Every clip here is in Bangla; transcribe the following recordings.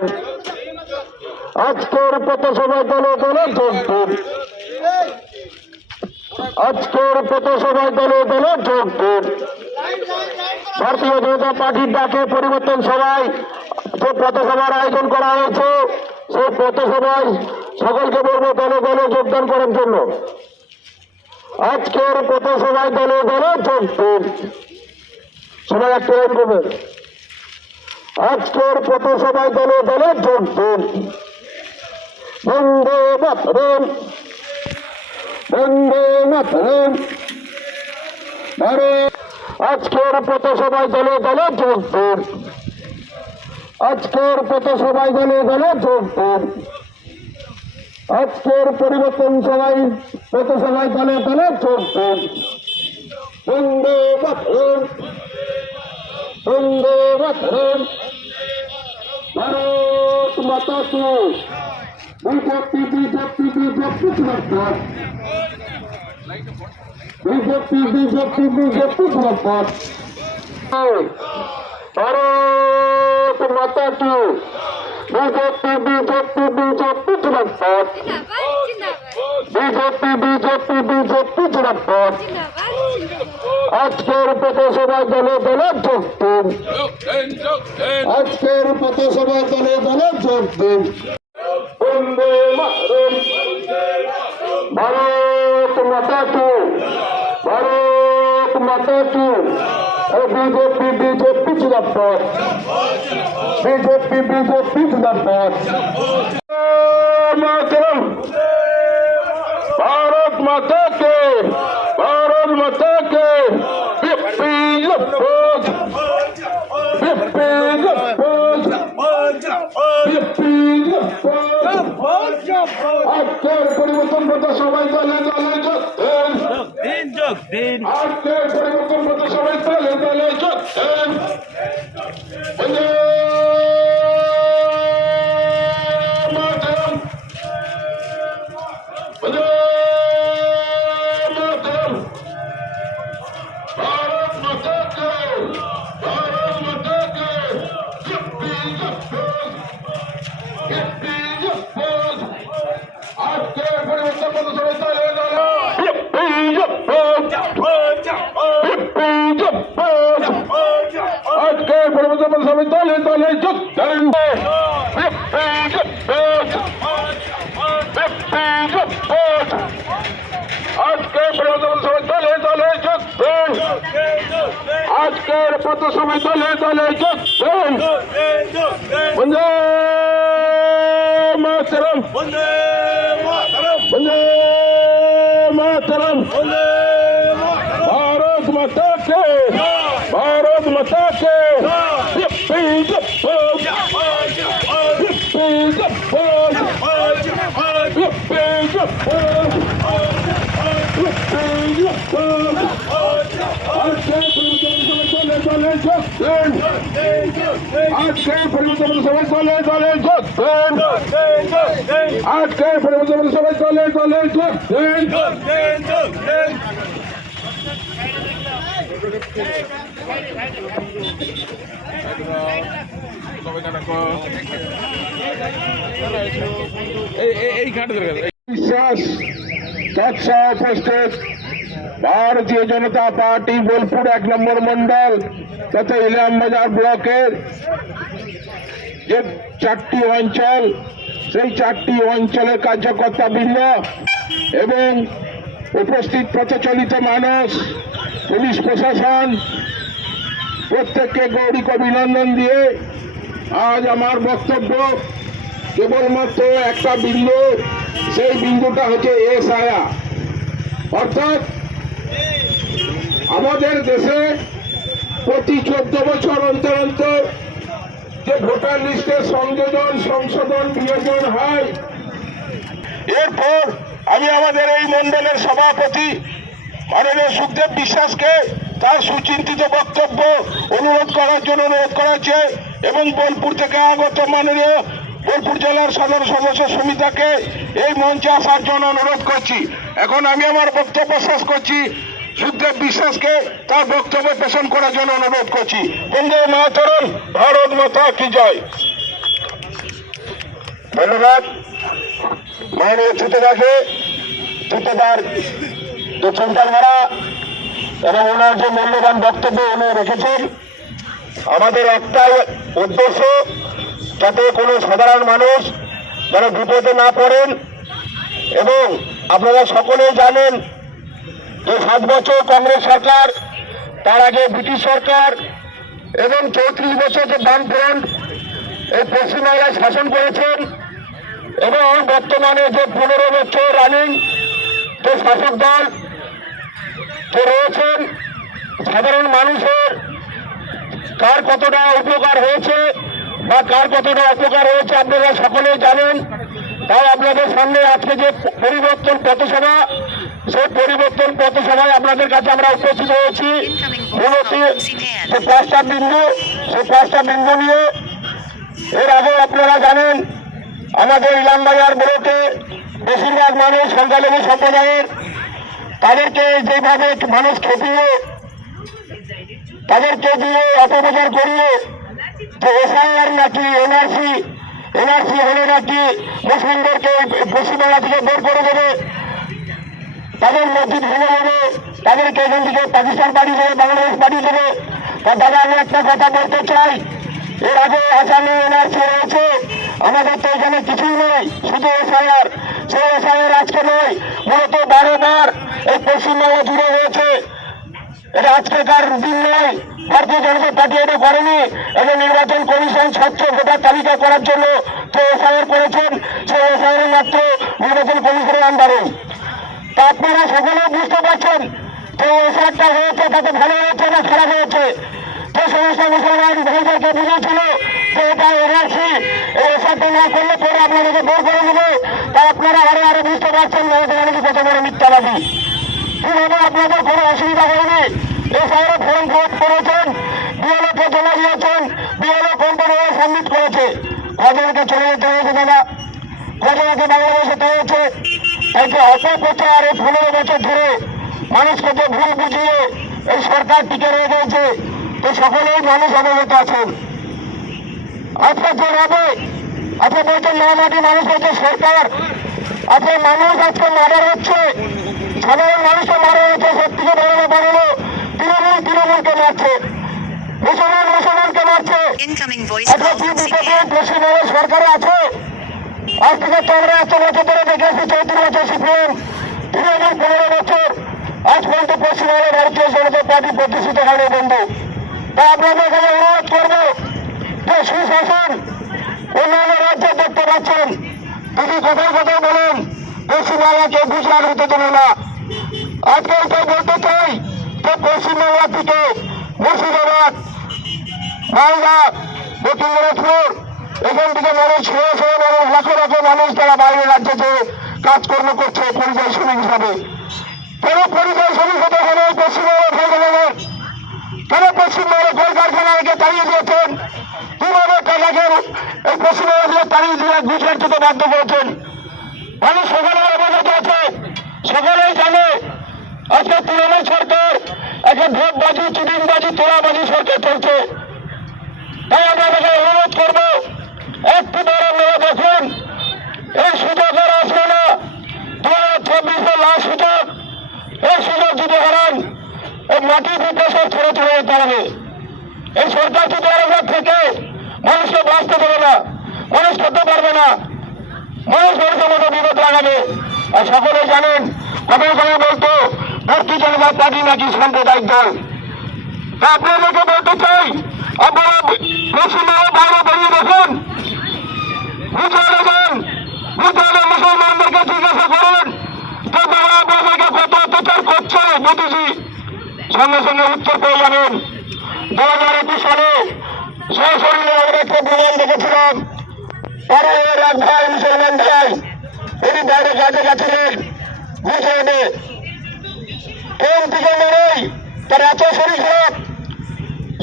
দিন। আজকের পথসভায় দলে দলে যোগ দিন। আজকের পথসভায় দলে দলে যোগ দিন। ভারতীয় জনতা পার্টির ডাকে পরিবর্তন সভায় যে পথসভার আয়োজন করা হয়েছে, সেই পথসভায় সকলকে বলবো দলে দলে যোগদান করার জন্য। আজকের পথসভায় দলে দলে যোগ দিন। সবাই একটু করবেন। আজকের পথসভায় দলে দলে যোগ দিন। বন্দে মাতরম, বন্দে মাতরম। আজকের পথসভায় দলে দলে যোগ দিন। আজকের পথসভায় দলে দলে যোগ দিন। আজকের পরিবর্তন সভায় পথসভায় দলে দলে যোগ দিন। বন্দে মাতরম, বন্দে মাতরম। ভারত মাতা কি বিজেপি বিজেপি বিজেপি জিন্দাবাদ। বিজেপি বিজেপি বিজেপি জিন্দাবাদ। ভারত মাতা কি বিজেপি বিজেপি বিজেপি জিন্দাবাদ। বিজেপি বিজেপি বিজেপি জিন্দাবাদ। আজকের পথসভায় দলে দলে যোগ দিন। আজকের পথসভায় দলে দলে যোগ দিন। বন্দে মাতরম। ভারত মাতা কি, ভারত মাতা কি। বিজেপি বিজেপি জিন্দাবাদ। বিজেপি বিজেপি জিন্দাবাদ। মাতরম। भारत माता के, भारत माता के। আজকের পরিবর্তন পথে সবাই দলে দলে যোগ দিন। আজকের পরিবর্তন পথে সবাই দলে দলে যোগ দিন। দলে দলে যোগ দেন। আজকের পথসভায় দলে দলে যোগ দেন। আজকের পথসভায় দলে দলে যোগ দেন। বন্দে মাতরম, বন্দে মাতরম, বন্দে মাতরম। भारत माता के, भारत माता के। আজকের পরিবর্তন সবাই দলে দলে যোগ দেন। আজকের পরিবর্তন সবাই দলে দলে যোগ দেন। বিশ্বাস তৎসহ উপস্থিত ভারতীয় জনতা পার্টি বোলপুর 1 নম্বর মন্ডল তথা ইলামবাজার ব্লকের যে 4টি অঞ্চল, সেই 4টি অঞ্চলের কার্যকর্তাবৃন্দ এবং উপস্থিত পথচলিত মানুষ, পুলিশ প্রশাসন প্রত্যেককে গৌরী অভিনন্দন দিয়ে আজ আমার বক্তব্য কেবলমাত্র একটা বিন্দু, সেই বিন্দুটা হচ্ছে এসআইআর। অর্থাৎ আমাদের দেশে প্রতি 14 বছর অন্তর অন্তর যে ভোটার লিস্টের সংযোজন, সংশোধন, বিয়োজন হয়। এরপর আমি আমাদের এই মন্ডলের সভাপতি মাননীয় সুখদেব বিশ্বাসকে তার সুচিন্তিত বক্তব্য অনুরোধ করার জন্য অনুরোধ করা হচ্ছে এবং বোলপুর থেকে আগত মাননীয় বোলপুর জেলার সাধারণ সদস্য সুমিতাকে এই মঞ্চে আসার জন্য অনুরোধ করছি। এখন আমি আমার বক্তব্য শেষ করছি। সুখদেব বিশ্বাসকে তার বক্তব্য পেশন করার জন্য অনুরোধ করছি। বন্দে মাতরম, ভারত মাতা কি জয়। ধন্যবাদ মাননীয় চিত্রদাকে চিত্রদার যে চিন্তাধারা এবং ওনার যে মূল্যবান বক্তব্য উনি রেখেছেন। আমাদের একটাই উদ্দেশ্য, যাতে কোনো সাধারণ মানুষ যেন বিপদে না পড়েন। এবং আপনারা সকলেই জানেন যে 7 বছর কংগ্রেস সরকার, তার আগে ব্রিটিশ সরকার এবং 34 বছর যে বামফ্রন্ট এই পশ্চিমবাংলায় শাসন করেছেন। এবং বর্তমানে যে 15 বছর রানিং যে শাসক দল যে রয়েছেন, সাধারণ মানুষের কার কতটা উপকার হয়েছে বা কার কতটা অপকার হয়েছে আপনারা সকলেই জানেন। তাই আপনাদের সামনে আজকে যে পরিবর্তন পথসভা, সেই পরিবর্তন পথসভায় আপনাদের কাছে আমরা উপস্থিত হয়েছি। মূলত যে 5টা বিন্দু, সেই 5টা বিন্দু নিয়ে। এর আগে আপনারা জানেন আমাদের ইলামবাজার ব্লকে বেশিরভাগ মানুষ সংখ্যালঘু সম্প্রদায়ের, তাদেরকে যেভাবে মানুষ খেপিয়ে তাদেরকে দিয়ে অপপ্রচার করিয়ে যে এসআইআর নাকি এনআরসি হলে নাকি মুসলিমদেরকে পশ্চিমবাংলা থেকে বের করে দেবে, তাদের মসজিদ ভেঙে দেবে, তাদেরকে এখান থেকে পাকিস্তান পাঠিয়ে দেবে, বাংলাদেশ পাঠিয়ে দেবে। তা দাদা আমি একটা কথা বলতে চাই, এর আগে আসামে এনআরসি রয়েছে, আমাদের তো এখানে কিছুই নেই, শুধু এসআইআর। সেই এসআইআর আজকে নয়, মূলত 12 বার এই পশ্চিমবাংলা জুড়ে হয়েছে। এটা আজকেকার দিন নয়, ভারতীয় জনতা পার্টি এটা করেনি। এবং নির্বাচন কমিশন স্বচ্ছ ভোটার তালিকা করার জন্য যে এসআইআর করেছেন, সেই এসআইআর মাত্র নির্বাচন কমিশনের আন্ডারে। তা আপনারা সকলেই বুঝতে পারছেন যে এসআইআরটা হয়েছে তাতে ভালো হয়েছে না খারাপ হয়েছে। যে সমস্ত মুসলমান ভাইদেরকে বুঝেছিল যে এটা এনআরসি, এই এসআইআরটা না করলে পরে আপনাদেরকে বের করে দেবে, তা আপনারা আরো বুঝতে পারছেন মমতা ব্যানার্জি কত বড় মিথ্যাবাদী। কিভাবে আপনাদের কোনো অসুবিধা হয়নি, এই শহরে ফর্ম ফিল করেছেন, বিএলওকে জমা দিয়েছেন, বিএলও কোম্পানি সাবমিট করেছে। কজনকে চলে যেতে হয়েছে দাদা, কজনকে বাংলাদেশে যেতে হয়েছে। তাইকে অপপ্রচার এই 15 বছর ধরে মানুষকে যে ভুল বুঝিয়ে এই সরকার টিকে রয়ে গেছে, তো সকলেই মানুষ অবগত আছেন। আজকে যেভাবে আজকে বলছেন মহামাটি মানুষ হচ্ছে সরকার, আজকে মানুষ আজকে মার্ডার হচ্ছে, সাধারণ মানুষকে মারা হয়েছে। সত্যিকে বড় বাড়ানো তৃণমূলকে মারছে, মুসলমানকে মারছে। পশ্চিমবঙ্গের সরকারে আছে, আজ থেকে তোমরা 100 বছর ধরে দেখেছি, 34 বছর সিপিএম, 15 বছর, আজ পর্যন্ত পশ্চিমবঙ্গের ভারতীয় জনতা পার্টি প্রতিষ্ঠিত হয়নি বন্ধু। তা আপনাদের কাছে অনুরোধ করবো যে সুশাসন অন্যান্য রাজ্যে দেখতে পাচ্ছেন, যদি কোথায় কোথায় বলেন পশ্চিমবাংলাকে গুজরাট হতে দেবে না। আজকে এটাই বলতে চাই যে পশ্চিমবাংলা থেকে মুর্শিদাবাদ, মালদা, দক্ষিণ দিনাজপুর, এখান থেকে মানুষ মানুষ লাখো লাখো মানুষ তারা বাইরের রাজ্যে যে কাজকর্ম করছে পরিযায়ী শ্রমিক হিসাবে। কেন পরিযায়ী শ্রমিক হতে হবে পশ্চিমবঙ্গের ভাইদের? কেন পশ্চিমবঙ্গের কলকারখানাকে তাড়িয়ে দিয়েছেন? কিভাবে টাকাকে এই পশ্চিমবঙ্গে তাড়িয়ে দিয়ে গুজরাট যেতে বাধ্য করেছেন? মানুষ সকালে অবগত আছে, সকলেই জানে আজকে তৃণমূল সরকার একটা ভোটবাজি, চিটিংবাজি, তোলাবাজি সরকার চলছে। তাই আপনাদেরকে অনুরোধ করবো, একটিবার আপনারা দেখুন, এই সুযোগ আর আসবে না। 2024 লাস্ট সুযোগ, এই সুযোগ যদি হারান এই মাটি বিকাশের ছেড়ে চলে যেতে হবে। এই সরকার যদি আরেকবার থেকে মানুষকে বাঁচতে দেবে না, মানুষ করতে পারবে না, মানুষ মানুষের মতো বিপদ লাগাবে। আর সকলে জানেন কবে কবে বলতো ভারতীয় জনতা পার্টি নাকি সাম্প্রদায়িক দল। আপনাদেরকে বলতে চাই, আপনারা পশ্চিমবঙ্গের বাইরে বেরিয়ে দেখুন, গুজরাটের মুসলমানদেরকে জিজ্ঞাসা করুন যে তারা আপনাদেরকে কত অত্যাচার করছে মোদীজি, সঙ্গে সঙ্গে উত্তর পেয়ে যাবেন। 2021 সালে সশরীরে আমরা একটা বিমান দেখেছিলাম, তারা এর এক ভাই মুসলমান ভাই উনি বাইরে কাজে গেছিলেন গুজরাটে, ট্রেন থেকে নেই তার এত শরীর খারাপ,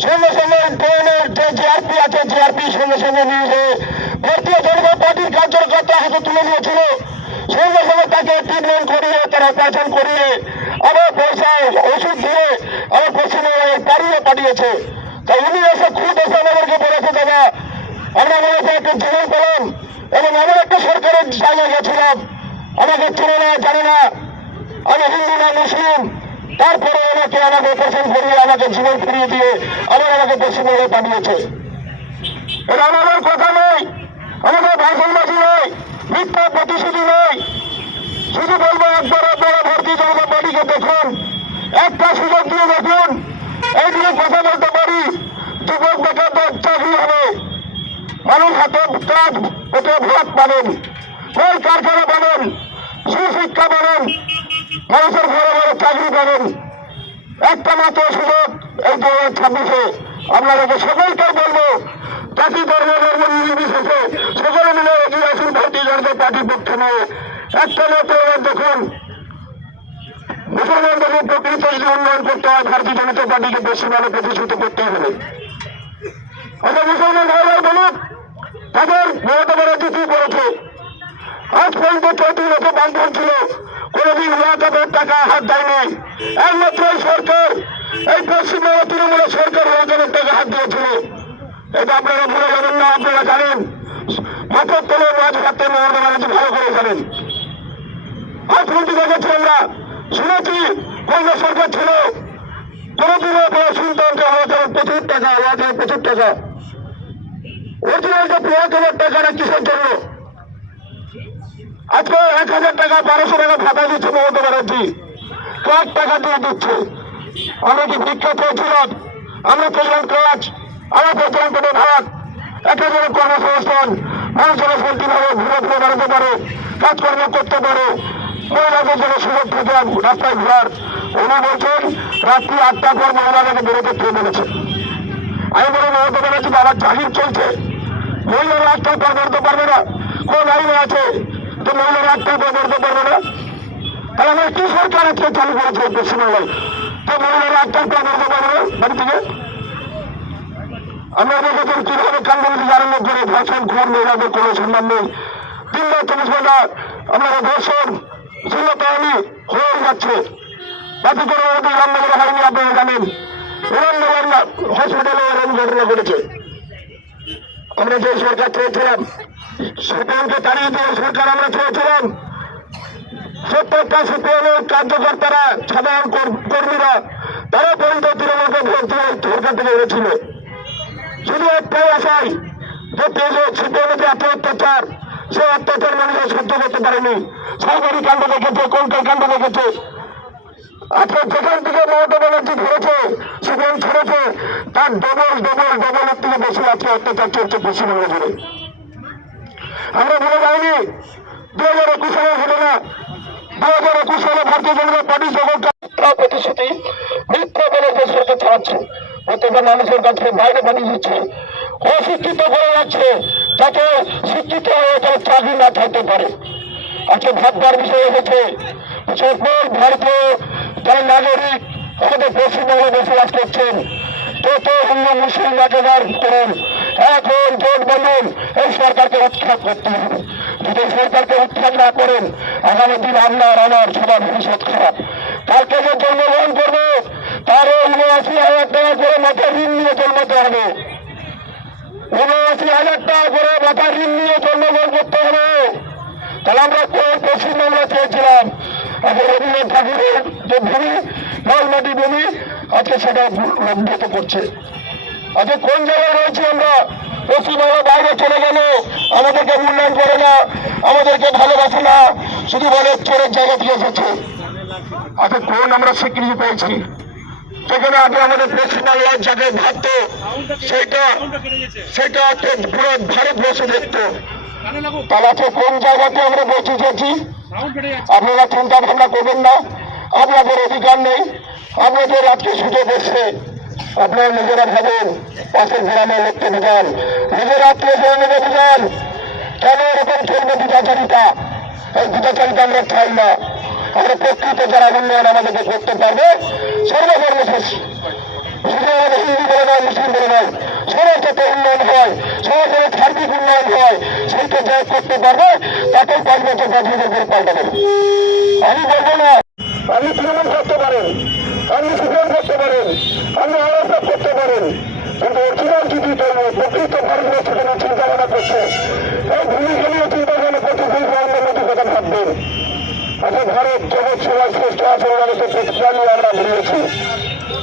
সঙ্গে সঙ্গে ট্রেনের যে জিআরপি আছে, জিআরপি সঙ্গে সঙ্গে নিয়ে ভারতীয় জনতা পার্টির কার্যকর্তা হাতে তুলে নিয়েছিল। সঙ্গে সঙ্গে তাকে ট্রিটমেন্ট করিয়ে, তার অপারেশন করিয়ে, আবার পয়সা ওষুধ দিয়ে আমার পশ্চিমবঙ্গে পাঠিয়েছে। তাই উনি এসে খুব এসে আমাদেরকে বলেছে, দাদা আমরা মনে হচ্ছে একটা জীবন পেলাম, এবং এমন একটা সরকারের জায়গায় গেছিলাম, আমাকে চেনে না, জানে না, আমি হিন্দু না মুসলিম, তারপরে ওনাকে আমাকে পছন্দ করিয়ে আমাকে জীবন ফিরিয়ে দিয়ে আমাকে পশ্চিমবঙ্গে পাঠিয়েছে। এটা আমাদের কথা নয়, আমাদের ভাষণবাসী নয়, মিথ্যা প্রতিশ্রুতি নয়। শুধু বলবো একবার আপনারা ভারতীয় জনতা পার্টিকে দেখুন, একটা সুযোগ দিয়ে দেখুন, এই দিয়ে কথা বলতে পারি। যুবক বেকারদের চাকরি হবে, মানুষ হাতে কাজ পেটে ভাত পাবেন, কল কারখানা পাবেন, সুশিক্ষা পাবেন, মানুষের ঘরে ঘরে চাকরি পাবেন। একটা মাত্র সুযোগ এই 2026-এ আপনাদেরকে সকলকে বলবো, জাতি ধর্ম নির্বিশেষে সকলে মিলে এগিয়ে আসুন ভারতীয় জনতা পার্টির পক্ষে নিয়ে। একটা মাত্র দেখুন, মুসলমানদের প্রকৃত যদি উন্নয়ন করতে হয় ভারতীয় জনতা পার্টিকে পশ্চিমবঙ্গে প্রতিষ্ঠিত করতে হবে। আমরা মুসলমান ভাইরাই বলুন, তাদের মমতা ব্যানার্জি কি করেছে? আজ পর্যন্ত 34 বছর বান্ধব ছিল, কোনদিন ওয়াকাবের টাকা হাত দেয়নি। একমাত্র এই সরকার, এই পশ্চিমবঙ্গ তৃণমূলের সরকার ওয়াকাবের টাকা হাত দিয়েছিল। এটা আপনারা ভুলে যাবেন না, আপনারা জানেন। মাথার তলে রাজ হাতে মমতা ব্যানার্জি ভালো করে জানেন। আজ পর্যন্ত দেখেছি, আমরা শুনেছি কংগ্রেস সরকার ছিল, কোনদিনও আপনারা শুনতাম যে ওয়াকাবের প্রচুর টাকা, ওয়াকাবের প্রচুর টাকা। অরিজিনাল যে ওয়াকাবের টাকাটা কিসের জন্য? আজকে 1000 টাকা 1200 টাকা ভাতা দিচ্ছে মমতা ব্যানার্জি, কার টাকা দিয়ে দিচ্ছে? আমরা কি ভিক্ষা পেয়েছিলাম? আমরা পেলাম কাজ, আমরা পেয়েছিলাম কোনো ভাত, একটা জনের কর্মসংস্থান, মানুষ যেন শান্তিভাবে ঘুরে ঘুরে বেড়াতে পারে, কাজকর্ম করতে পারে, মহিলাদের জন্য সুযোগ থাকে রাস্তায় ঘোরার। উনি বলছেন রাত্রি 8টার পর মহিলাদেরকে বেরোতে কে বলেছে? আমি বলি মমতা ব্যানার্জি বাবার জাহির চলছে, মহিলারা 8টার পর বেরোতে পারবে না? কোন আইনে আছে তো মহিলারা 8টার পর বেরোতে পারবে না? তাহলে আমরা কি সরকার আজকে চালু করেছে পশ্চিমবাংলায় তো মহিলারা 8টার পর বেরোতে পারবে না বাড়ি থেকে? আমরা দেখেছেন কিভাবে কান্দুলি আরম্ভ করে ধর্ষণ খুন, মহিলাদের কোনো সম্মান নেই। 3-24 ঘন্টা আপনারা ধর্ষণ শূন্যতাহানি হয়ে যাচ্ছে। বাকি কোনো রামনগরে হয়নি, আপনারা জানেন। রামনগর হসপিটালে এরকম ঘটনা ঘটেছে। আমরা যে সরকার চেয়েছিলাম, সিপিএমকে তাড়িয়ে দিয়ে সরকার আমরা চেয়েছিলাম, 70টা সিপিএমের কার্যকর্তারা, সাধারণ কর্মীরা, তারা পর্যন্ত তৃণমূলকে ভোট দিয়ে সরকার থেকে এসেছিল। শুধু একটাই আশাই যে সিপিএমের যে এত অত্যাচার, সে অত্যাচার মানুষের সহ্য করতে পারেনি। সরকারি কাণ্ড দেখেছে, কলকাতার কাণ্ড দেখেছে। আজকে যেখান থেকে মমতা ব্যানার্জি ধরেছে, সিপিএম ছেড়েছে, তার ডবল থেকে বেশি আজকে অত্যাচার চলছে পশ্চিমবঙ্গ জুড়ে। আমরা ভুলে যাইনি 2021 সালের ঘটনা। 2021 সালে ভারতীয় জনতা পার্টি যখন প্রতিশ্রুতি মিথ্যা বলে যে সরকার চালাচ্ছে, প্রত্যেকটা মানুষের কাছে বাইরে পাঠিয়ে দিচ্ছে, অশিক্ষিত করে যাচ্ছে, যাতে শিক্ষিত হয়ে তারা চাকরি না থাকতে পারে। আজকে ভাববার বিষয় এসেছে, সকল ভারতীয় যারা নাগরিক আমাদের পশ্চিমবঙ্গে বসবাস করছেন, যত হিন্দু মুসলিম রাজাদার করুন, এখন জোট বলুন, এই সরকারকে উৎখাত করতে হবে। যদি সরকারকে উৎখাত না করেন, আগামী দিন আপনার আমার সবার ভবিষ্যৎ খারাপ। কালকে যে জন্মগ্রহণ করবে তারও 79,000 টাকা করে মাথায় ঋণ নিয়ে জন্মাতে হবে। 79,000 টাকা করে মাথায় ঋণ নিয়ে জন্মগ্রহণ করতে হবে। তাহলে আমরা পশ্চিমবাংলা চেয়েছিলাম, আজকে রবীন্দ্রনাথ ঠাকুরের যে ভূমি, লালমাটি ভূমি, আজকে সেটা লঙ্ঘিত করছে। আজকে কোন জায়গায় রয়েছে আমরা? পশ্চিমবাংলা বাইরে চলে গেল, আমাদেরকে মূল্যায়ন করে না, আমাদেরকে ভালোবাসে না, শুধু বলে চোরের জায়গা দিয়ে এসেছে। আজকে কোন আমরা স্বীকৃতি পেয়েছি? যেখানে আগে আমাদের পশ্চিমবাংলার জায়গায় ভাবতো, সেটা পুরো ভারতবর্ষে দেখতো। তাহলে আজকে কোন জায়গাতে আমরা বসে গেছি? আপনারা চিন্তা ভাবনা করবেন না, আপনাদের অধিকার নেই, আপনাদের রাত্রে সুযোগ এসছে, আপনারা নিজেরা ভাবেন, পাশের গ্রামের লোককে বোঝান, নিজের আত্মীয় স্বজনকে বোঝান। কেন এরকম চলবে দুটাচারিতা? এই দুটাচারিতা আমরা চাই না। আমরা প্রকৃত যারা উন্নয়ন আমাদেরকে করতে পারবে, সর্বধর্মশেষ, শুধু আমাদের হিন্দু বলে নয়, মুসলিম বলে নয়, সবার যাতে উন্নয়ন হয়, সবার যাতে সার্বিক উন্নয়ন হয়, সেইটা যা করতে পারবে তাকেই 5 বছর 5 বছর করে পাল্টাবেন। আমি বলবো না আপনি তৃণমূল করতে পারেন, আপনি সিপিএম করতে পারেন, আপনি আলাদা করতে পারেন, কিন্তু অরিজিনাল যদি প্রকৃত ভারতবর্ষ কোনো চিন্তা ভাবনা করছে, এই ভূমিকে নিয়ে ভারত জগৎ সমাজ শ্রেষ্ঠ আছে প্রতিষ্ঠানে আমরা ঘুরিয়েছি।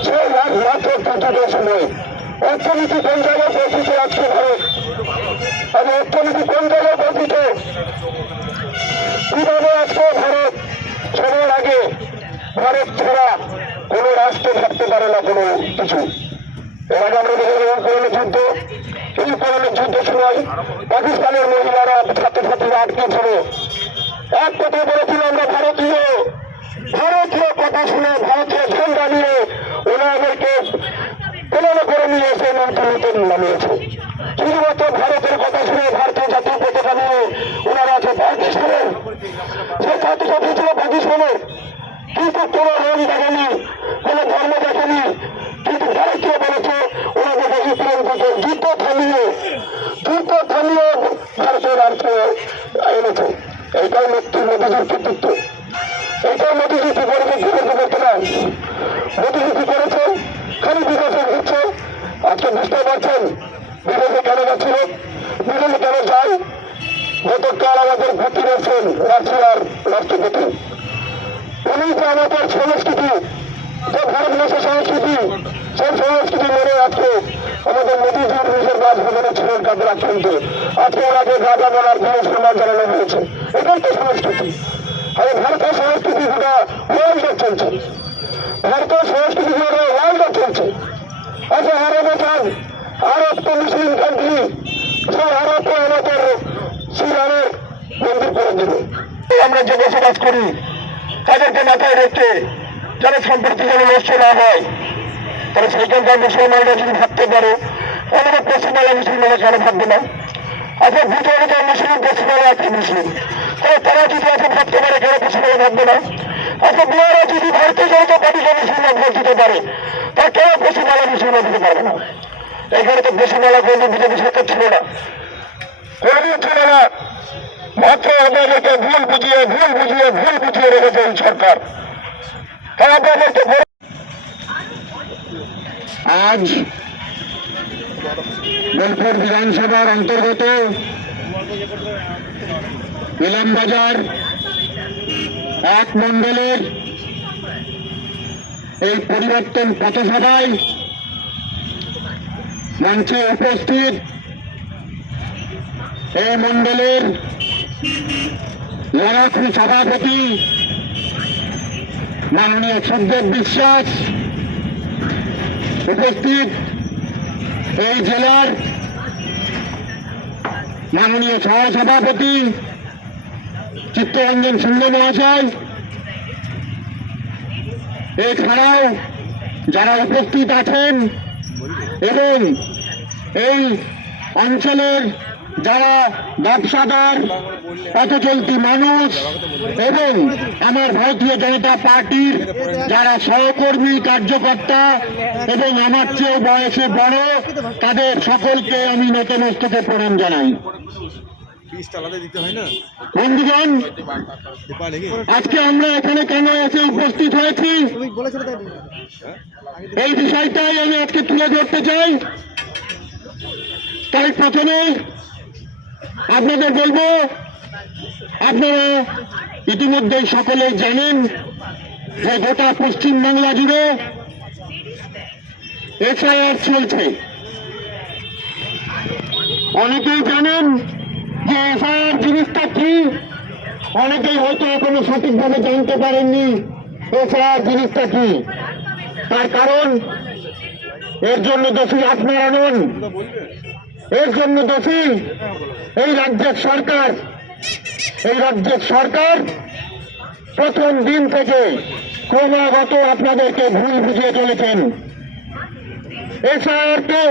সেই মাত্র কিছুটা সময় অর্থনীতি কোন জায়গায় পৌঁছেছে আজকে ভারত, আমি অর্থনীতি কোন জায়গায় পৌঁছেছে, কিভাবে আজকে ভারত সময়ের আগে ভারত ছাড়া কোনো রাষ্ট্র থাকতে পারে না কোনো কিছু। এর আগে আমরা দেখেছি করোনা যুদ্ধ, এই করোনা যুদ্ধের সময় পাকিস্তানের মহিলারা ছাত্রছাত্রীরা আটকে ছিল। এক কথা বলেছিল আমরা ভারতীয় কথা শুনে ভারতীয় ঝান্ডা নিয়ে ওনাদেরকে প্রমাণ করে নিয়ে এসে মন্ত্রীতে নামিয়েছে। শুধুমাত্র ভারতের কথা শুনে ভারতীয় জাতীয় পতাকা নিয়ে ওনারা আছে পাকিস্তানের, সে ছাত্রছাত্রী ছিল পাকিস্তানের, কিন্তু কোনো রং দেখেনি, কোনো ধর্ম দেখেনি, কিন্তু ভারতীয় বলেছে ওনাদেরকে ইউক্রেন থেকে যুদ্ধ থামিয়ে ভারতের রাষ্ট্র এনেছে। এইটাই মোদীজির কৃতিত্ব, এইটাই মোদীজি কি করেছে করতে না, মোদীজি কি করেছে খালি বিদেশে ঘুরছে। আজকে বুঝতে পারছেন বিদেশে কেন যাচ্ছিল, বিদেশে কেন যায়। গতকাল আমাদের ভর্তি রয়েছেন রাশিয়ার রাষ্ট্রপতি, উনি যে আমাদের সংস্কৃতি, যে ভারতবর্ষের সংস্কৃতি, সেই সংস্কৃতি মেনে আজকে আমাদের মোদীজির নিজের রাজভবনে ছিলেন কাদের আক্রান্ত। আজকে ওনাকে রাজা বলার কোনো সম্মান জানানো হয়েছে, এটাই তো সংস্কৃতি। আর ভারতের সংস্কৃতি যেটা ওয়ার্ল্ডে চলছে, ভারতের সংস্কৃতি যেটা ওয়ার্ল্ডে চলছে। আচ্ছা আরবে যান, আরব তো মুসলিম কান্ট্রি, সেই আরবকে আমাদের শ্রীরামের মন্দির করে দেবে। আমরা যে বসবাস করি তাদেরকে মাথায় রেখে যেন সম্পর্ক যেন নষ্ট না হয়, তাহলে সেইখানকার মুসলমানরা যদি ভাবতে পারে আমাদের পশ্চিমবাংলা মুসলমানরা কেন ভাববে না। আচ্ছা ভিতরে যে মুসলিম পশ্চিমবাংলা আছে মুসলিম, তারা যদি এখন ভাবতে পারে কেন পশ্চিমবাংলা ভাববে না। আচ্ছা বিহারে যদি ভারতীয় জনতা পার্টিকে মুসলমান ভোট দিতে পারে, তা কেন পশ্চিমবাংলা মুসলমান দিতে পারবে না। এখানে তো পশ্চিমবাংলা কোনো বিজেপি সরকার ছিল না, কোনদিন ছিল না। মাত্র আমাদেরকে ভুল বুঝিয়ে রেখেছে এই সরকার। আজ বোলপুর বিধানসভার অন্তর্গত ইলামবাজার 1 মণ্ডলের এই পরিবর্তন পথসভায় মঞ্চে উপস্থিত এই মণ্ডলের লড়াকু সভাপতি মাননীয় সুখদেব বিশ্বাস, উপস্থিত এই জেলার মাননীয় সহসভাপতি চিত্তরঞ্জন সিংহ মহাশয়, এছাড়াও যারা উপস্থিত আছেন এবং এই অঞ্চলের যারা ব্যবসাদার, পথচলতি মানুষ এবং আমার ভারতীয় জনতা পার্টির যারা সহকর্মী কার্যকর্তা এবং আমার চেয়েও বয়সে বড়, তাদের সকলকে আমি নতমস্তকে প্রণাম জানাই। বন্ধুগণ, আজকে আমরা এখানে কেন এসে উপস্থিত হয়েছি এই বিষয়টাই আমি আজকে তুলে ধরতে চাই। তাই প্রথমে আপনাদের বলবো, আপনারা ইতিমধ্যেই সকলেই জানেন যে গোটা পশ্চিমবাংলা জুড়ে এসআইআর চলছে। অনেকেই জানেন যে এসআইআর জিনিসটা কি, অনেকেই হয়তো এখনো সঠিকভাবে জানতে পারেননি এসআইআর জিনিসটা কি। তার কারণ এর জন্য দোষী আপনারা নন, এর জন্য দোষী এই রাজ্যের সরকার। এই রাজ্যের সরকার প্রথম দিন থেকে ক্রমাগত আপনাদেরকে ভুল বুঝিয়ে চলেছেন। এসআইআরকে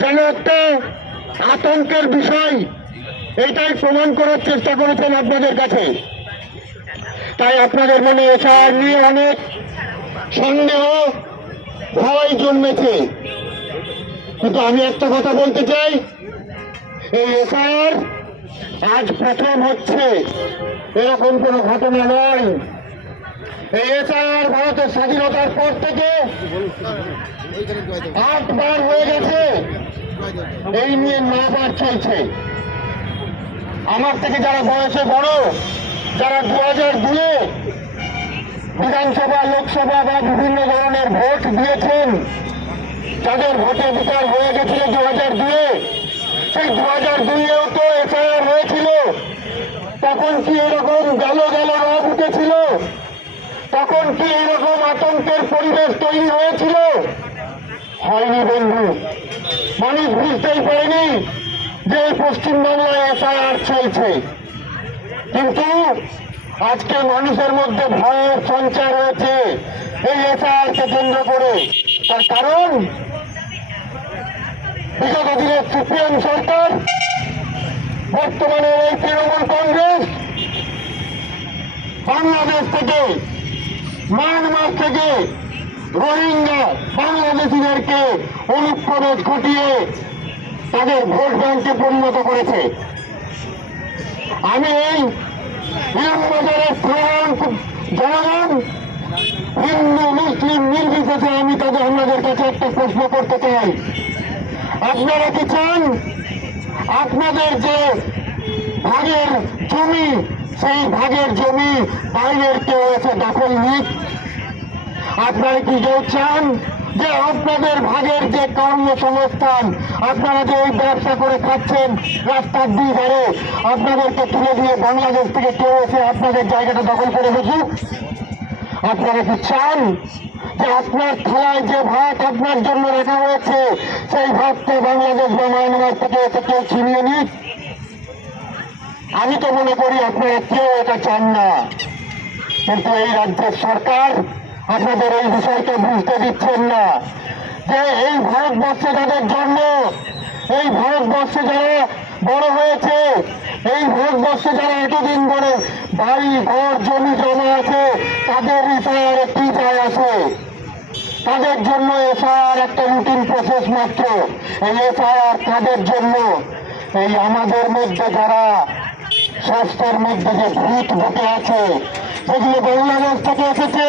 যেন একটা আতঙ্কের বিষয়, এটাই প্রমাণ করার চেষ্টা করেছেন আপনাদের কাছে। তাই আপনাদের মনে এসআইআর নিয়ে অনেক সন্দেহ, ভয় জন্মেছে। কিন্তু আমি একটা কথা বলতে চাই, এই এসআইআর আজ প্রথম হচ্ছে এরকম কোনো ঘটনা নয়। এই এসআইআর ভারতের স্বাধীনতার পর থেকে 8 বার হয়ে গেছে, এই নিয়ে 9 বার চলছে। আমার থেকে যারা বয়সে বড় যারা 2002-এ বিধানসভা, লোকসভা বা বিভিন্ন ধরনের ভোট দিয়েছেন, যাদের ভোটাধিকার হয়ে গেছিল 2002-এ, সেই 2002-এও তো এফআইআর হয়েছিল। তখন কি এরকম গেল রব উঠেছিল? তখন কি এরকম আতঙ্কের পরিবেশ তৈরি হয়েছিল? হয়নি বন্ধু। মানুষ বুঝতেই পারেনি যে পশ্চিমবাংলায় এফআইআর চলছে। কিন্তু আজকে মানুষের মধ্যে ভয়ের সঞ্চার হয়েছে এই এফআইআরকে কেন্দ্র করে। তার কারণ বিগত দিনের সিপিএম সরকার, বর্তমানে এই তৃণমূল কংগ্রেস বাংলাদেশ থেকে, মায়ানমার থেকে রোহিঙ্গা বাংলাদেশিদেরকে অনুপ্রবেশ ঘটিয়ে তাদের ভোট ব্যাংকে পরিণত করেছে। আমি এই ইলামবাজারের সাধারণ জনগণ, হিন্দু মুসলিম নির্বিশেষে আমি আপনাদের কাছে একটা প্রশ্ন করতে চাই। আপনারা কি চান আপনাদের যে ভাগের জমি, সেই ভাগের জমি বাইরের কেউ এসে দখল নিক? আপনারা কি কেউ চান যে আপনাদের ভাগের যে কর্মসংস্থান, আপনারা যে ওই ব্যবসা করে খাচ্ছেন রাস্তার দুই ধারে, আপনাদেরকে তুলে দিয়ে বাংলাদেশ থেকে কেউ এসে আপনাদের জায়গাটা দখল করে বসুক? আপনারা কি চান যে আপনার থালায় যে ভাত আপনার জন্য রাখা হয়েছে, সেই ভাতটা বাংলাদেশ বা মায়ানমার থেকে এসে কেউ ছিনিয়ে নিক? আমি তো মনে করি আপনারা কেউ এটা চান না। কিন্তু এই রাজ্যের সরকার আপনাদের এই বিষয়টা বুঝতে দিচ্ছেন না যে এই ভারতবর্ষে যাদের জন্ম, এই ভারতবর্ষে যারা বড় হয়েছে, এই ভারতবর্ষে যারা এতদিন ধরে বাড়ি ঘর জমি জমা আছে, তাদের এফআইআর কি যায় আসে? তাদের জন্য এফআইআর একটা রুটিন প্রসেস মাত্র। এই এফআইআর তাদের জন্য, এই আমাদের মধ্যে যারা স্বাস্থ্যের মধ্যে যে ভূত বসে আছে, যেগুলো বাংলাদেশ থেকে এসেছে,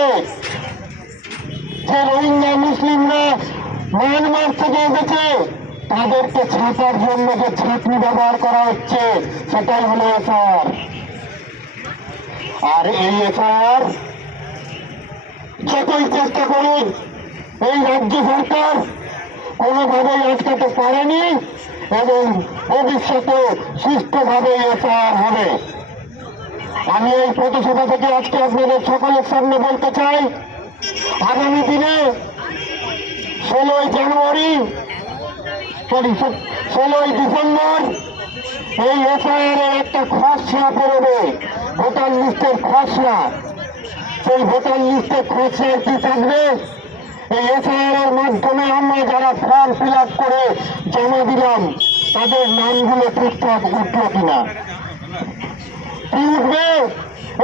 যে রোহিঙ্গা মুসলিমরা মায়ানমার থেকে এসেছে, তাদেরকে ছাপার জন্য যে ছাঁকনি ব্যবহার করা হচ্ছে, সেটাই হলো এফআইআর। আর এই এফআইআর যতই চেষ্টা করুন এই রাজ্য সরকার কোনোভাবেই আটকাতে পারেনি, এবং ভবিষ্যতে সুস্থভাবে এফআইআর হবে। আমি এই পথসভা থেকে আজকে আপনাদের সকলের সামনে বলতে চাই, আগামী দিনে 16ই জানুয়ারি, 16ই ডিসেম্বর এই এফআইআর এর একটা খসড়া বেরোবে, ভোটার লিস্টের খসড়া। সেই ভোটার লিস্টের খসড়ায় কি থাকবে? এই এফআইআর এর মাধ্যমে আমরা যারা ফর্ম ফিল আপ করে জমা দিলাম, তাদের নামগুলো ঠিকঠাক উঠলো কিনা, কি উঠবে?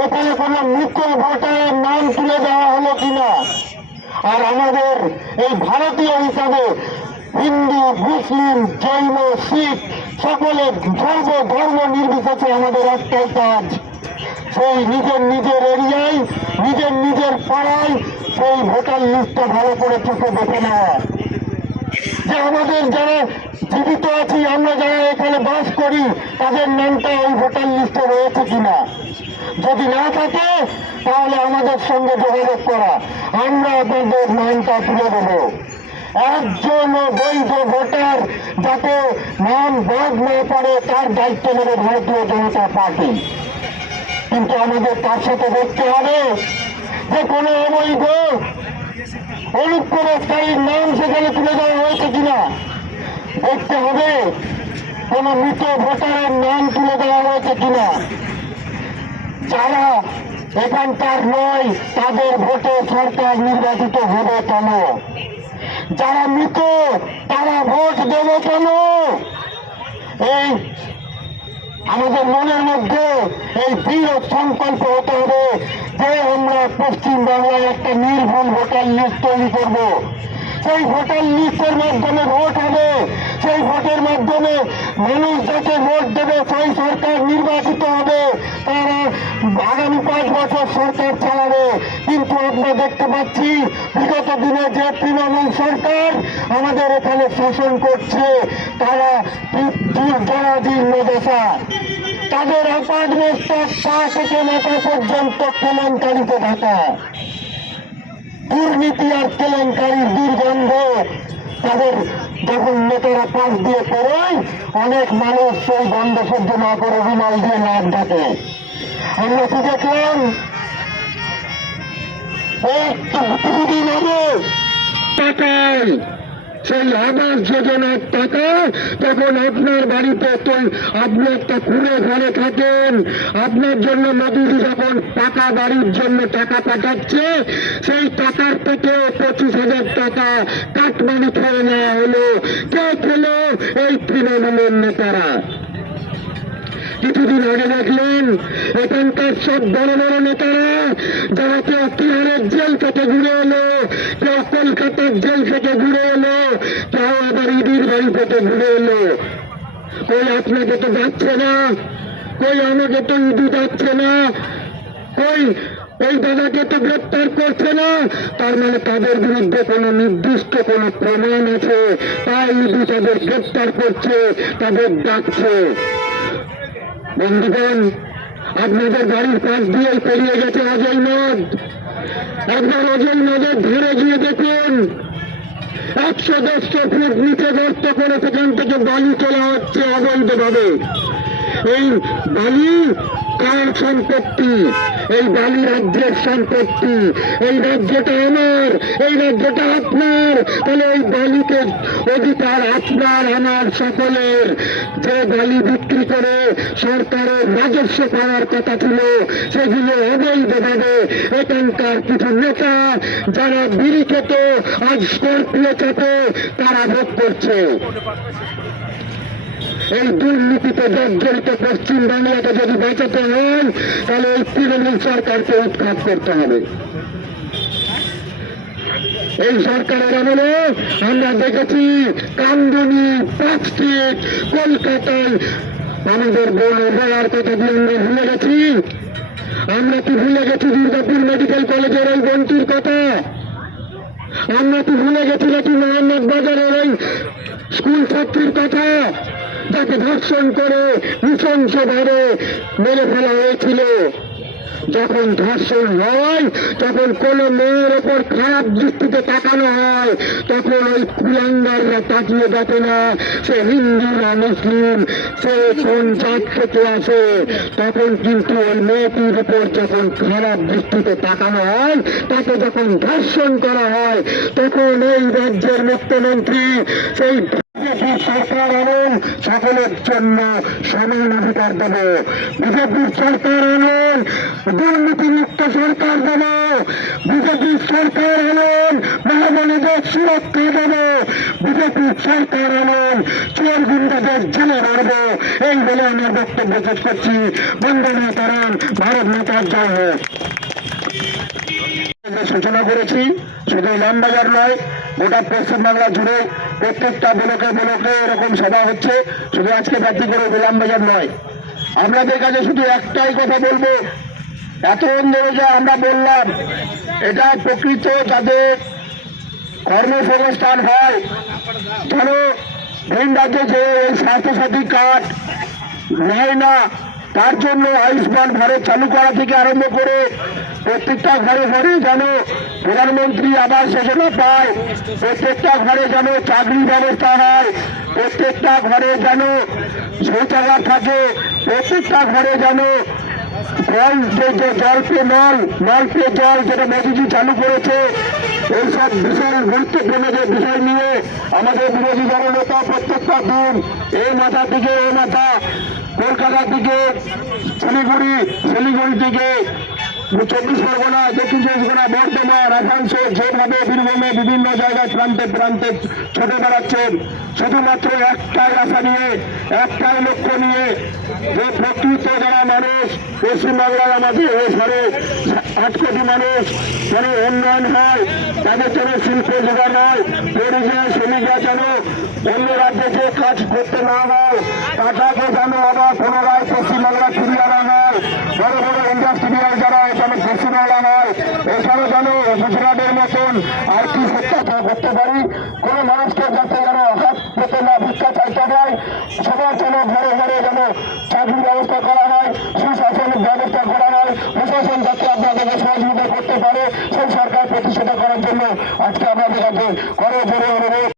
ওখানে কোনো মৃত ভোটারের নাম তুলে দেওয়া হলো কিনা? আর আমাদের এই ভারতীয় হিসাবে হিন্দু, মুসলিম, জৈন, শিখ সকলে ধর্ম নির্বিশেষে আমাদের একটাই কাজ, সেই নিজের এরিয়ায়, নিজের পাড়ায় সেই ভোটার লিস্টটা ভালো করে চোখে দেখে নেওয়া, যে আমাদের যারা জীবিত আছি, আমরা যারা এখানে বাস করি, তাদের নামটা ওই ভোটার লিস্টে রয়েছে কিনা। যদি না থাকে তাহলে আমাদের সঙ্গে যোগাযোগ করা, আমরা আপনাদের নামটা তুলে দেবো। একজন বৈধ ভোটার যাতে নাম বাদ না পড়ে, তার দায়িত্ব নেবে ভারতীয় জনতা পার্টি। কিন্তু আমাদের তার সাথে দেখতে হবে যে কোনো অবৈধ অনুপ্রবেশকারীর নাম সেখানে তুলে দেওয়া হয়েছে কিনা, দেখতে হবে কোন মৃত ভোটারের নাম তুলে দেওয়া হয়েছে কিনা। যারা এখানকার নয়, তাদের ভোটে সরকার নির্বাচিত হবে কেন? যারা মৃত, তারা ভোট দেবে কেন? এই আমাদের মনের মধ্যে এই দৃঢ় সংকল্প হতে হবে যে আমরা পশ্চিমবাংলায় একটা নির্ভুল ভোটার লিস্ট তৈরি করব। সেই ভোটার লিস্টের মাধ্যমে ভোট হবে, সেই ভোটের মাধ্যমে মানুষ যাকে ভোট দেবে সেই সরকার নির্বাচিত হবে, তারা আগামী 5 বছর সরকার চালাবে। কিন্তু আমরা দেখতে পাচ্ছি বিগত দিনে যে তৃণমূল সরকার আমাদের এখানে শাসন করছে, তারা জীর্ণ দশা, তাদের অপাদমস্তক পা থেকে মাথা পর্যন্ত কেলেঙ্কারিতে ঢাকা। দুর্নীতি আর কেলেঙ্কারির দুর্গন্ধ তাদের যখন নেতারা পাশ দিয়ে পড়েন, অনেক মানুষ সেই গন্ধ সহ্য না করে রুমাল দিয়ে নাক ডাকে। আমরা কি দেখলাম এই কিছুদিন আগে টাকায় সেই আবাস যোজনার টাকা, তখন আপনার বাড়িতে আপনি একটা কুড়ে ঘরে থাকেন, আপনার জন্য মোদীজি যখন পাকা বাড়ির জন্য টাকা পাঠাচ্ছে, সেই টাকার থেকে 25,000 টাকা কাটমানি খেয়ে নেওয়া হলো। কে খেলো? এই তৃণমূলের নেতারা। কিছুদিন আগে দেখলেন এখানকার সব বড় বড় নেতারা, যারা কেউ তিহারের জেল থেকে ঘুরে এলো, কেউ কলকাতার জেল থেকে ঘুরে এলো, কেউ আবার ইডির বাড়ি থেকে ঘুরে এলো। কই আপনাকে তো যাচ্ছে না, কই আমাকে তো ইডি যাচ্ছে না, কই এই দাদাকে তো গ্রেপ্তার করছে না। তার মানে তাদের বিরুদ্ধে কোনো নির্দিষ্ট কোনো প্রমাণ আছে, তাই ইডি তাদের গ্রেপ্তার করছে, তাদের ডাকছে। বন্ধুগণ, আপনাদের বাড়ির পাশ দিয়ে পেরিয়ে গেছে অজয় নদ। একবার অজয় নদের ধরে গিয়ে দেখুন, 100-150 ফুট নিচে গর্ত করে সেখান থেকে বালি তোলা হচ্ছে অবৈধভাবে। এই বালি কার সম্পত্তি? এই বালি রাজ্যের সম্পত্তি। এই রাজ্যটা আমার, এই রাজ্যটা আপনার। তাহলে এই বালিতে অধিকার আপনার, আমার, সকলের। যে বালি বিক্রি করে সরকারের রাজস্ব পাওয়ার কথা ছিল, সেগুলো অবৈধভাবে এখানকার কিছু নেতা যারা বিড়ি খেত, আজ স্কর্পিও চাপে, তারা ভোগ করছে। এই দুর্নীতিতে জর্জরিত পশ্চিম বাংলাকে যদি বাঁচাতে হয়, তাহলে এই তৃণমূল সরকারকে উৎখাত করতে হবে। এই সরকারের আমলে আমরা দেখেছি কামদুনি, পার্ক স্ট্রিট, কলকাতায় আমাদের বলার কথা দিয়ে আমরা ভুলে গেছি। আমরা কি ভুলে গেছি দুর্গাপুর মেডিকেল কলেজের ওই বন্টির কথা? আমরা কি ভুলে গেছি নাকি মোহাম্মদ বাজারের ওই স্কুল ছাত্রীর কথা, যাকে ধর্ষণ করে নৃশংসভাবে মেরে ফেলা হয়েছিল? যখন ধর্ষণ হয়, তখন কোন মেয়ের ওপর খারাপ দৃষ্টিতে তাকানো হয়, তখন ওই কুলাঙ্গাররা তাকিয়ে দেখে না সে হিন্দু না মুসলিম, সে কোন জাত থেকে আসে। তখন কিন্তু ওই মেয়েটির উপর যখন খারাপ দৃষ্টিতে তাকানো হয়, তাকে যখন ধর্ষণ করা হয়, তখন এই রাজ্যের মুখ্যমন্ত্রী সেই সরকার আনেন সকলের জন্য সমান অধিকার দেব, বিজেপির সরকার আনেন দুর্নীতিমুক্ত সরকার দেব, বিজেপির সরকার আনেন মহামানীদের সুরক্ষা দেব, বিজেপির সরকার আনেন চোর গুন্ডাদের জেলে মারব। এই বলে আমার বক্তব্য শেষ করছি। বন্দে মাতরম, ভারত মাতার জয় হোক। সূচনা করেছি, শুধু ইলামবাজার নয়, গোটা পশ্চিমবাংলা জুড়ে প্রত্যেকটা ব্লকে ব্লকে এরকম সভা হচ্ছে। শুধু আজকে ব্যক্তি করে ইলামবাজার নয়। আপনাদের কাছে শুধু একটাই কথা বলবো, এতক্ষণ ধরে যা আমরা বললাম, এটা প্রকৃত যাদের কর্মসংস্থান হয়, ধরো ভিন রাজ্যে যে এই স্বাস্থ্যসাথী কার্ড নেয় না, তার জন্য আয়ুষ্মান ভারত চালু করা থেকে আরম্ভ করে প্রত্যেকটা ঘরে ঘরে যেন প্রধানমন্ত্রী আবাস যোজনা পায়, প্রত্যেকটা ঘরে যেন চাকরি ব্যবস্থা হয়, প্রত্যেকটা ঘরে যেন শৌচাগার থাকে, প্রত্যেকটা ঘরে যেন জল পে নল পে জল যেটা মোদীজি চালু করেছে, এইসব বিষয় গুরুত্বপূর্ণ যে বিষয় নিয়ে আমাদের বিরোধী দলনেতা প্রত্যেকটা দিন এই মাথা থেকে এই মাথা, কলকাতা থেকে শিলিগুড়ি থেকে 24 পরগনা, দক্ষিণ 24 পরগনা, বর্ধমান, আসানসোল, যেভাবে বীরভূমে বিভিন্ন জায়গায় প্রান্তে প্রান্তে ছুটে বেড়াচ্ছেন, শুধুমাত্র একটাই আশা নিয়ে, একটাই লক্ষ্য নিয়ে, যে প্রকৃত যারা মানুষ পশ্চিমবাংলার আমাদের এ শহরে 8 কোটি মানুষ যেন উন্নয়ন হয়, তাদের যেন শিল্প যোগান হয়, পরিযায়ী শ্রমিকরা যেন অন্য রাজ্যে যে কাজ করতে না হয়, টাকাকে যেন আবার পুনরায় পশ্চিমবাংলা ফিরিয়ে আনা হয়, বড় বড় ইন্ডাস্ট্রিয়াল যারা এখানে পশ্চিমবাংলা হয়, এছাড়া যেন গুজরাটের মতন আর কি সত্যতা করতে পারি, কোনো মানুষকে যাতে যেন হাত পেতে না ভিক্ষা চাইতে হয়, সবার যেন ঘরে ঘরে যেন ট্রাফিক ব্যবস্থা করা হয়, সুশাসনের ব্যবস্থা করা হয়, প্রশাসন যাতে আপনাদেরকে সহযোগিতা করতে পারে সেই সরকার প্রতিষ্ঠা করার জন্য আজকে আমাদের কাছে করে জোরে অনুরোধ।